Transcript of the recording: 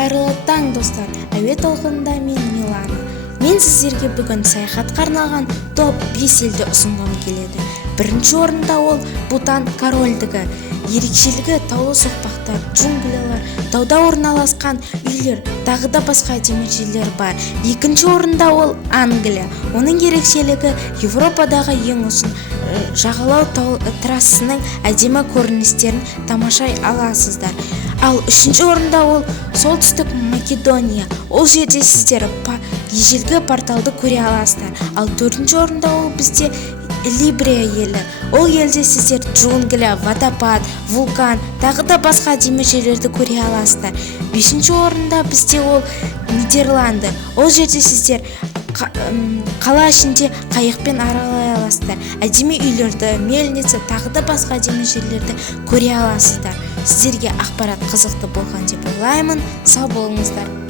Қайырлы таң достар, әуе толқынында мен Милана. Мен сіздерге бүгін саяхатқа арналған топ 5 елді ұсынғым келеді. Бірінші орында ол Бутан корольдігі. Ерекшелігі таулы соқпақтар, джунглялар, тауда орналасқан үйлер, тағы да басқа әдемі жерлер бар. Екінші орында ол Англия. Оның ерекшелігі Европадағы ең ұзын жағалау трассасының әдемі көріністерін тамашай аласыздар. Ал үшінші орында ол солтүстік Македония. Ол жерде сіздер ежелгі порталды көре аласыздар. Ал төртінші орында ол бізде Либрия елі. Ол елде сіздер джунгля, водопад, вулкан, тағы да басқа әдемі жерлерді көре аласыздар. Бесінші орында бізде ол Нидерланды. Ол жерде сіздер қала ішінде қайықпен аралай аласыздар. Әдемі үйлерді, мельница, тағы да басқа әдемі жерлерді көре аласыздар. Сіздерге ақпарат қызықты болған деп ойлаймын. Сау болыңыздар.